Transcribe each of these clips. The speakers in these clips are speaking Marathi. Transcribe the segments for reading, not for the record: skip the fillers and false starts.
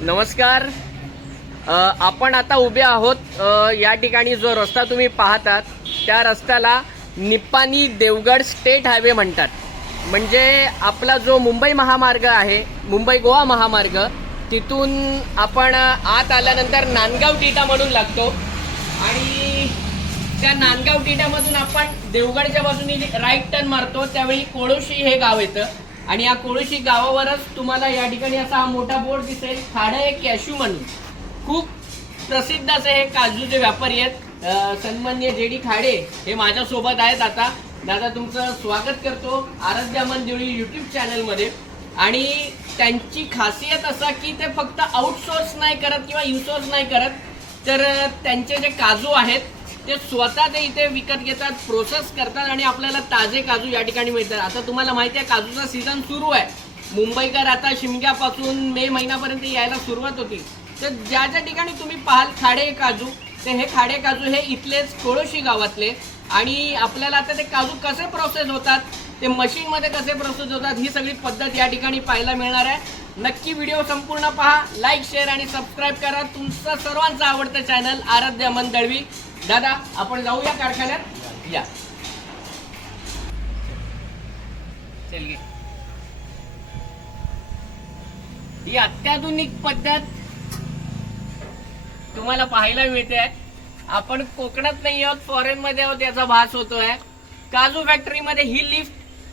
नमस्कार. आपण आता उभे आहोत या ठिकाणी जो रस्ता तुम्ही पाहतात त्या रस्त्याला निप्पाणी देवगड स्टेट हायवे म्हणतात. म्हणजे आपला जो मुंबई महामार्ग आहे, मुंबई गोवा महामार्ग, तिथून आपण आत आल्यानंतर नांदगाव टिटा म्हणून लागतो आणि त्या नांदगाव टिटामधून आपण देवगडच्या बाजूने राईट टर्न मारतो त्यावेळी कोळोशी हे गाव येतं आणि या कोळोशी गावावरच तुम्हाला या ठिकाणी असा हा मोठा बोर्ड दिसेल, खाडे कॅशू म्हणून. खूप प्रसिद्ध असे हे काजूचे व्यापारी आहेत. सन्माननीय JD खाडे हे माझ्यासोबत आहेत. आता दादा तुमचं स्वागत करतो आराध्य अमन देवळी यूट्यूब चॅनलमध्ये. आणि त्यांची खासियत असा की ते फक्त आउटसोर्स नाही करत किंवा इनसोर्स नाही करत, तर त्यांचे जे काजू आहेत ते स्वतः ते इथे विकत घेतात, प्रोसेस करतात आणि आपल्याला ताजे काजू या ठिकाणी मिळतात. आता तुम्हाला माहिती आहे काजूचा सीझन सुरू आहे. मुंबईकर आता शिमग्यापासून मे महिन्यापर्यंत यायला सुरुवात होती. तर ज्या ज्या ठिकाणी तुम्ही पाहाल खाडे काजू, ते हे खाडे काजू हे इथलेच कोळोशी गावातले. आणि आपल्याला आता ते काजू कसे प्रोसेस होतात, ते मशीनमध्ये कसे प्रोसेस होतात, ही सगळी पद्धत या ठिकाणी पाहायला मिळणार आहे. नक्की व्हिडिओ संपूर्ण पहा, लाईक शेअर आणि सबस्क्राईब करा. तुमचं सर्वांचं आवडतं चॅनल आराध्य अमन दळवी. दादा आपण जाऊया कारखान्यात, या. ही अत्याधुनिक पद्धत तुम्हाला पाहायला मिळते. आपण कोकणात नाही आहोत, फॉरेन मध्ये आहोत याचा भास होतोय. काजू फॅक्टरीमध्ये ही लिफ्ट,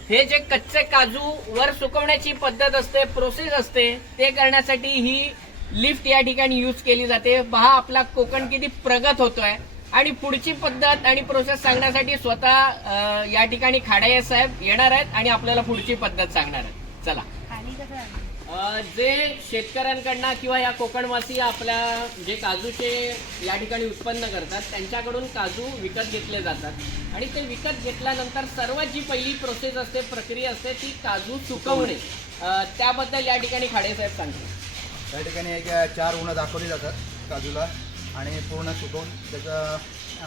हे जे कच्चे काजू वर सुकवण्याची पद्धत असते, प्रोसेस असते, ते करण्यासाठी ही लिफ्ट या ठिकाणी यूज केली जाते. पहा आपला कोकण किती प्रगत होतोय. आणि पुढची पद्धत आणि प्रोसेस सांगण्यासाठी स्वतः या ठिकाणी खाडे साहेब येणार आहेत आणि आपल्याला पुढची पद्धत सांगणार आहेत. चला. जे शेतकऱ्यांकडनं किंवा या कोकणवासी आपल्या जे काजूचे या ठिकाणी उत्पन्न करतात त्यांच्याकडून काजू विकत घेतले जातात आणि ते विकत घेतल्यानंतर सर्वात जी पहिली प्रोसेस असते, प्रक्रिया असते, ती काजू सुकवणे. त्याबद्दल या ठिकाणी खाडे साहेब सांगतात. या ठिकाणी एक 4 उन्हं दाखवली जातात काजूला आणि पूर्ण सुकवून त्याचा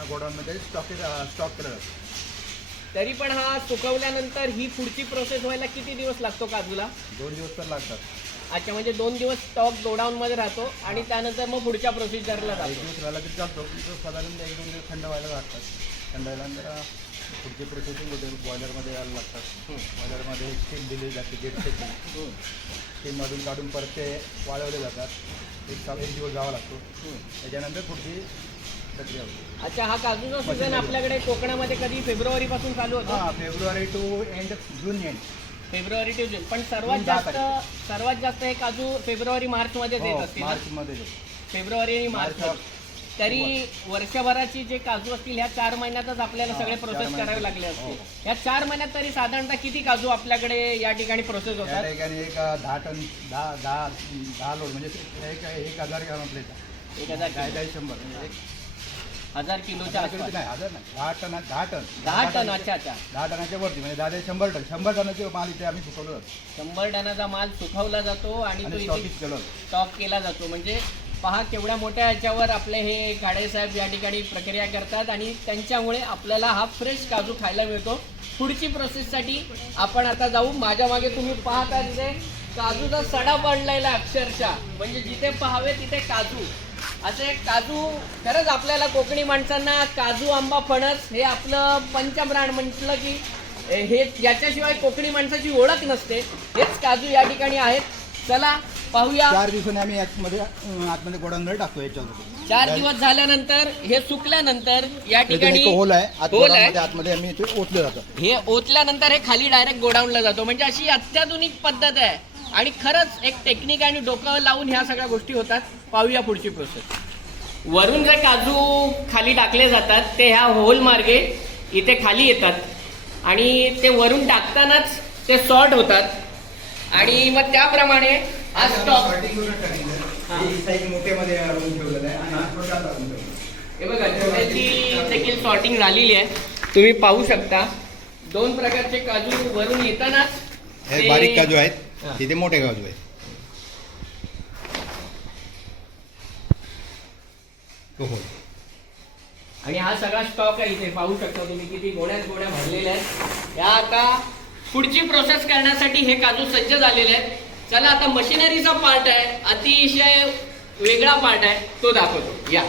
गोडाऊनमध्ये स्टॉक केला जातो. तरी पण हा सुकवल्यानंतर ही पुढची प्रोसेस व्हायला किती दिवस लागतो काजूला? 2 दिवस तर लागतात. अच्छा, म्हणजे 2 दिवस स्टॉक गोडाऊन मध्ये राहतो आणि त्यानंतर मग पुढच्या प्रोसिजरला 1 जातो. दिवस राहिला तरी चालतो. साधारण 1-2 दिवस थंड व्हायला लागतात. थंड व्हायल्यानंतर पुढची प्रोसेसिंग होते, बॉयलरमध्ये यायला लागतात. बॉयलरमध्ये स्टीम दिली जाते, 1.5 स्टीममधून काढून परत ते वाळवले जातात. एक दिवस जावा लागतो. त्याच्यानंतर पुढची प्रक्रिया होती. अच्छा, हा काजूचा सीझन आपल्याकडे कोकणामध्ये कधी फेब्रुवारी पासून चालू होतो? फेब्रुवारी टू एंड जून एंड. फेब्रुवारी टू जून. पण सर्वात जास्त हे काजू फेब्रुवारी मार्च मध्ये येत असतील. मार्चमध्ये फेब्रुवारी आणि मार्च. तरी वर्षभराची जे काजू असतील ह्या 4 महिन्यातच आपल्याला सगळे प्रोसेस करावे लागले असतील. या 4 महिन्यात तरी साधारणतः किती काजू आपल्याकडे या ठिकाणी प्रोसेस होतात? या ठिकाणी एक 10 टन 10 लोड म्हणजे 1000 ग्रॅम आपल्या 1000 100 1000 किलोच्या आसपास. नाही, 1000 नाही, 10 टन. 10 टन. अच्छा अच्छा. 10 टनाच्या वरती म्हणजे 10 ते 100 टन. 100 टनाचे माल इथे आम्ही सुकवला जातो. 100 टनाचा माल सुकवला जातो आणि तो इथे स्टॉक केला जातो. म्हणजे पहा केवढ्या मोठ्या ह्याच्यावर आपले हे खाडे साहेब या ठिकाणी प्रक्रिया करतात आणि त्यांच्यामुळे आपल्याला हा फ्रेश काजू खायला मिळतो. पुढची प्रोसेससाठी आपण आता जाऊ. माझ्या मागे तुम्ही पाहता तिथे काजूचा सडा पडलेला अक्षरशः, म्हणजे जिथे पाहावे तिथे काजू. असे काजू खरंच आपल्याला कोकणी माणसांना काजू, आंबा, फणस हे आपलं पंचब्रांड म्हटलं की हे याच्याशिवाय कोकणी माणसाची ओळख नसते. हेच काजू या ठिकाणी आहेत. चला पाहूया. 4 दिवसांनी आम्ही आतमध्ये गोडाऊनमध्ये टाकतो. याच्यावर 4 दिवस झाल्यानंतर हे सुकल्यानंतर या ठिकाणी होल आहे, आतमध्ये आम्ही इथे ओतलं जातं. हे ओतल्यानंतर हे खाली डायरेक्ट गोडाऊनला जातो. म्हणजे अशी अत्याधुनिक पद्धत आहे आणि खरंच एक टेक्निक आणि डोकं लावून ह्या सगळ्या गोष्टी होतात. पाहूया पुढची प्रोसेस. वरून जे काजू खाली टाकले जातात ते ह्या होल मार्गे इथे खाली येतात आणि ते वरून टाकतानाच ते सॉर्ट होतात आणि मग त्याप्रमाणे हा स्टॉक हे बघा छोट्याची देखील सॉर्टिंग झालेली आहे. तुम्ही पाहू शकता 2 प्रकारचे काजू वरून येतानाच हे बारीक काजू आहेत, तिथे मोठे काजू आहेत. आणि हा सगळा स्टॉक आहे इथे पाहू शकता तुम्ही किती गोड्या भरलेल्या आहेत. या आता पुढची प्रोसेस करण्यासाठी हे काजू सज्ज झालेले आहेत. चला आता मशिनरीचा पार्ट आहे, अतिशय वेगळा पार्ट आहे, तो दाखवतो या.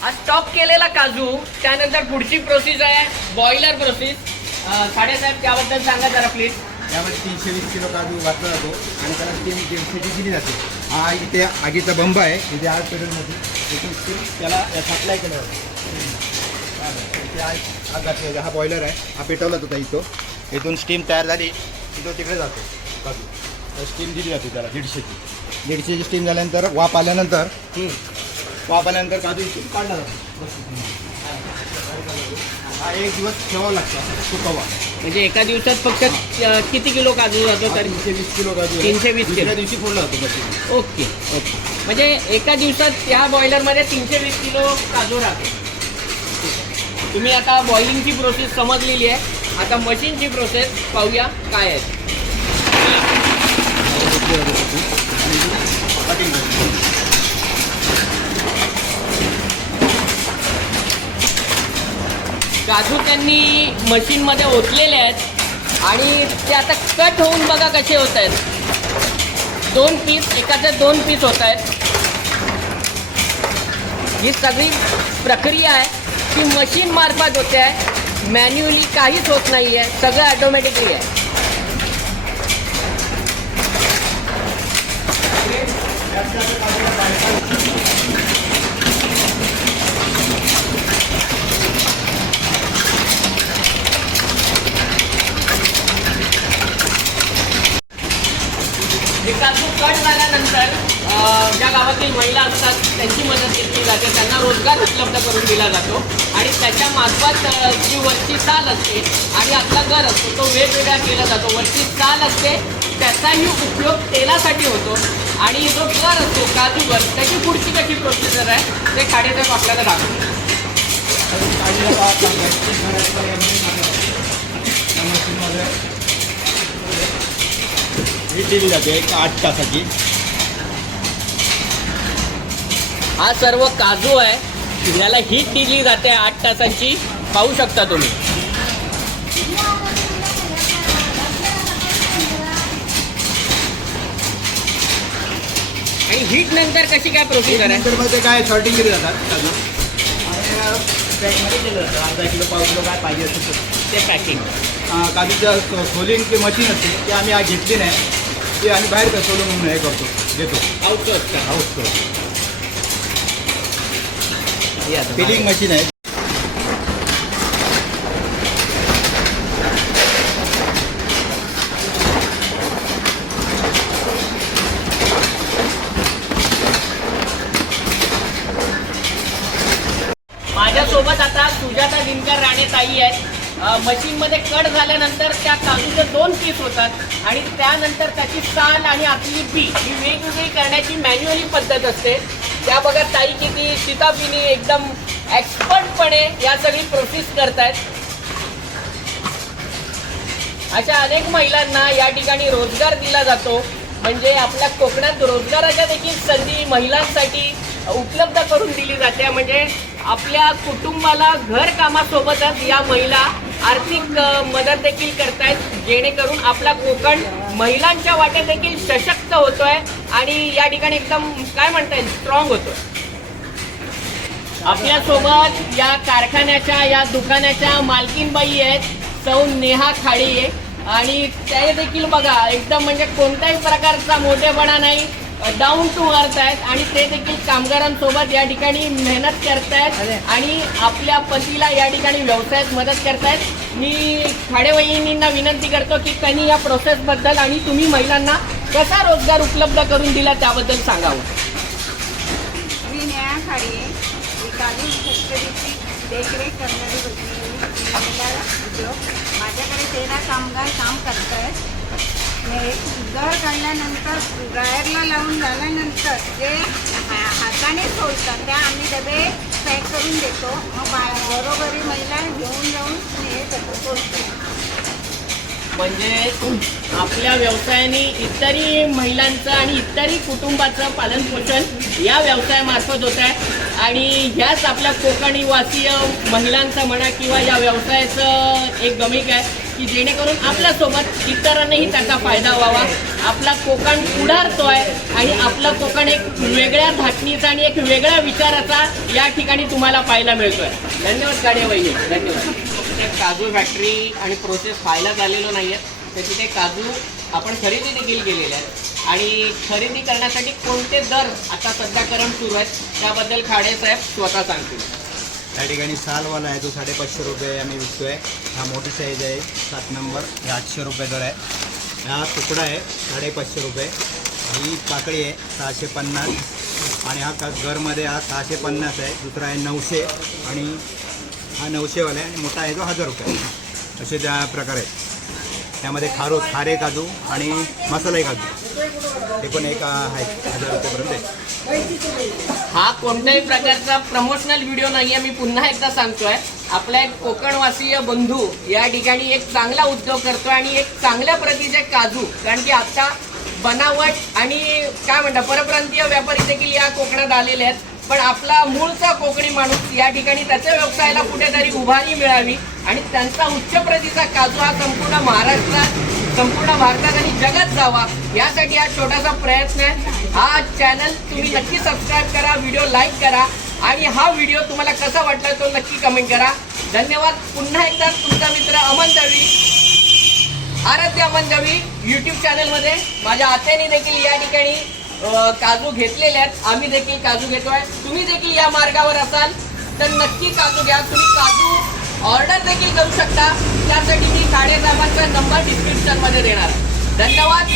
हा स्टॉक केलेला काजू, त्यानंतर पुढची प्रोसेस आहे बॉयलर प्रोसेस. साडेसाहेब त्याबद्दल सांगा जरा प्लीज. यामध्ये 320 किलो काजू घातला जातो आणि त्याला स्टीम 150ची दिली जाते. हा इथे आगीचा बंब आहे, इथे आग पेटवण्यासाठी इथून स्टीम त्याला सप्लाय केलं जातं. इथे आग घातली जाते. हा बॉयलर आहे, हा पेटवला जातो इथं. इथून स्टीम तयार झाली की तो तिकडे जातो काजू. स्टीम दिली जाते त्याला 150ची स्टीम झाल्यानंतर वाफ आल्यानंतर काजू इथून काढला जातो. हा 1 दिवस ठेवावा लागतो सुकावा. म्हणजे एका दिवसात फक्त किती किलो काजू जातो? तर 320 किलो काजू 320 किलो. दुसऱ्या दिवशी फोडला जातो मशीन. Okay okay. म्हणजे एका दिवसात या बॉयलरमध्ये 320 किलो काजू राहतो. तुम्ही आता बॉइलिंगची प्रोसेस समजलेली आहे. आता मशीनची प्रोसेस पाहूया काय आहे. कटिंग काजू त्यांनी मशीनमध्ये ओतलेले आहेत आणि ते आता कट होऊन बघा कसे होत आहेत. 2 पीस, एकाचे 2 पीस होत आहेत. ही सगळी प्रक्रिया आहे ती मशीन मार्फत होते आहे. मॅन्युअली काहीच होत नाही आहे, सगळं ॲटोमॅटिकली आहे. हे काजू कट झाल्यानंतर ज्या गावातील महिला असतात त्यांची मदत घेतली जाते, त्यांना रोजगार उपलब्ध करून दिला जातो आणि त्याच्या मार्फत जी वरची साल असते आणि आपला घर असतो तो वेगवेगळा केला जातो. वरची साल असते त्याचाही उपयोग तेलासाठी होतो आणि जो घर असतो काजूवर त्याची पुढची कशी प्रोसिजर आहे ते खाडेसाहेब आपल्याला दाखवतो. ही दिली जाते 8 तासाची. हा सर्व काजू आहे, याला हीट दिली जाते 8 तासांची. पाहू शकता तुम्ही. आणि हीट नंतर कशी काय प्रोसिजर आहे? नंतर मग ते काय सॉर्टिंग केली जातात काजू आणि बॅगमध्ये केलं जातं. अर्धा किलो 1 किलो काय पाहिजे असेल ते पॅकिंग. काजूचं सोलिंगची मशीन असते ते आम्ही आज घेतली नाही, ते आम्ही बाहेर सोलून हे करतो घेतो. फिलिंग मशीन आहे. माझ्यासोबत आता सुजाता दिनकर राणे ताई आहेत. मशीनमध्ये कट झाल्यानंतर त्या काजूचे 2 पीस होतात आणि त्यानंतर त्याची साल आणि आतली बी ही वेगवेगळी करण्याची मॅन्युअली पद्धत असते. त्या बघा ताई किती शिताफीने एकदम एक्सपर्टपणे या सगळी प्रोसेस करतायत. अशा अनेक महिलांना या ठिकाणी रोजगार दिला जातो. म्हणजे आपल्या कोकणात रोजगाराच्या देखील संधी महिलांसाठी उपलब्ध करून दिली जाते. म्हणजे आपल्या कुटुंबाला घर कामासोबतच या महिला आर्थिक मदत देखील करतायत, जेणेकरून आपला कोकण महिलांच्या वाटे देखील सशक्त होतोय आणि या ठिकाणी एकदम काय म्हणता येईल स्ट्रॉंग होतोय. आपल्यासोबत या कारखान्याच्या या दुकानाच्या मालकीनबाई आहेत, सौ नेहा खाडे. आणि ते देखील बघा एकदम म्हणजे कोणत्याही प्रकारचा मोठेपणा नाही, डाऊन टू अर्थ आहेत आणि ते देखील कामगारांसोबत या ठिकाणी मेहनत करतायत आणि आपल्या पतीला या ठिकाणी व्यवसायात मदत करतायत. मी खाडेवहिनींना विनंती करतो की त्यांनी या प्रोसेसबद्दल आणि तुम्ही महिलांना कसा रोजगार उपलब्ध करून दिला त्याबद्दल सांगावं. मी नेहा खाडे, काजू फॅक्टरीची देखरेख करणारी महिला उद्योग. माझ्याकडे 13 कामगार काम करत आहेत. घर काढल्यानंतर ड्रायरला लावून झाल्यानंतर जे हाताने सोडतात त्या आम्ही डबे पॅक करून देतो. मग बरोबरी महिला घेऊन जाऊन हे सोडतो. म्हणजे आपल्या व्यवसायाने इतरही महिलांचं आणि इतरही कुटुंबाचं पालनपोषण या व्यवसायामार्फत होत आहे. आणि ह्याच आपल्या कोकणीवासीय महिलांचं म्हणा किंवा या व्यवसायाचं एक गमिक आहे की जेणेकरून आपल्यासोबत इतरांनाही त्याचा फायदा व्हावा. आपला कोकण पुढारतोय आणि आपलं कोकण एक वेगळ्या धाटणीचा आणि एक वेगळ्या विचाराचा या ठिकाणी तुम्हाला पाहायला मिळतोय. धन्यवाद काळे वहिनी, धन्यवाद. त्या काजू फॅक्टरी आणि प्रोसेस पाहायलाच आलेलो नाही आहे, तर तिथे काजू आपण खरेदी देखील केलेले आहेत आणि खरेदी करण्यासाठी कोणते दर आता सध्या करम सुरू आहेत त्याबद्दल खाडे साहेब स्वतः सांगतील. त्या ठिकाणी सालवाला आहे तो 550 रुपये आम्ही विकतोय. हा मोठी साईज आहे 7 नंबर, हे 800 रुपये दर आहे. हा तुकडा आहे 550 रुपये. ही पाकळी आहे 650 आणि हा घरमध्ये हा 650 आहे. दुसरा आहे 900 आणि हा 900वाला आहे आणि मोठा आहे तो 1000 रुपये. असे त्या प्रकार आहेत. त्यामध्ये खारे काजू आणि मसालाई काजू हे पण एक आहे 1000 रुपयेपर्यंत आहे. हा कोणत्याही प्रकारचा प्रमोशनल व्हिडिओ नाही आहे, मी पुन्हा एकदा सांगतोय. आपला एक कोकणवासीय बंधू या ठिकाणी एक चांगला उद्योग करतोय आणि एक चांगल्या प्रतीचे काजू, कारण की आता बनावट आणि काय म्हणतात परप्रांतीय व्यापारी देखील या कोकणात आलेले आहेत, पण आपला मूळचा कोकणी माणूस या ठिकाणी त्याच्या व्यवसायाला कुठेतरी उभारी मिळावी आणि त्यांचा उच्च प्रतीचा काजू हा संपूर्ण महाराष्ट्रात, संपूर्ण भारतात आणि जगात जावा यासाठी हा छोटासा प्रयत्न आहे. हा चॅनल तुम्ही नक्की सबस्क्राईब करा, व्हिडिओ लाईक करा आणि हा व्हिडिओ तुम्हाला कसा वाटला तो नक्की कमेंट करा. धन्यवाद. पुन्हा एकदा तुमचा मित्र अमन दवी, आराध्य अमन दवी यूट्यूब चॅनलमध्ये. माझ्या आत्याने देखील या ठिकाणी काजू घेतलेले आहेत, आम्ही देखील काजू घेतोय. तुम्ही देखील या मार्गावर असाल तर नक्की काजू घ्या. तुम्ही काजू ऑर्डर देखील करू शकता, त्यासाठी मी खाडे साहेबांचा नंबर डिस्क्रिप्शनमध्ये देणार. धन्यवाद.